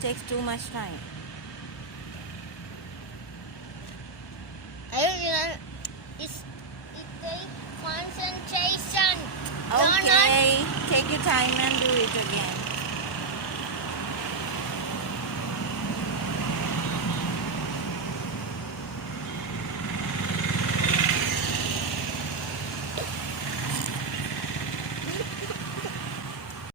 takes too much time. It takes concentration. Okay, take your time and do it again.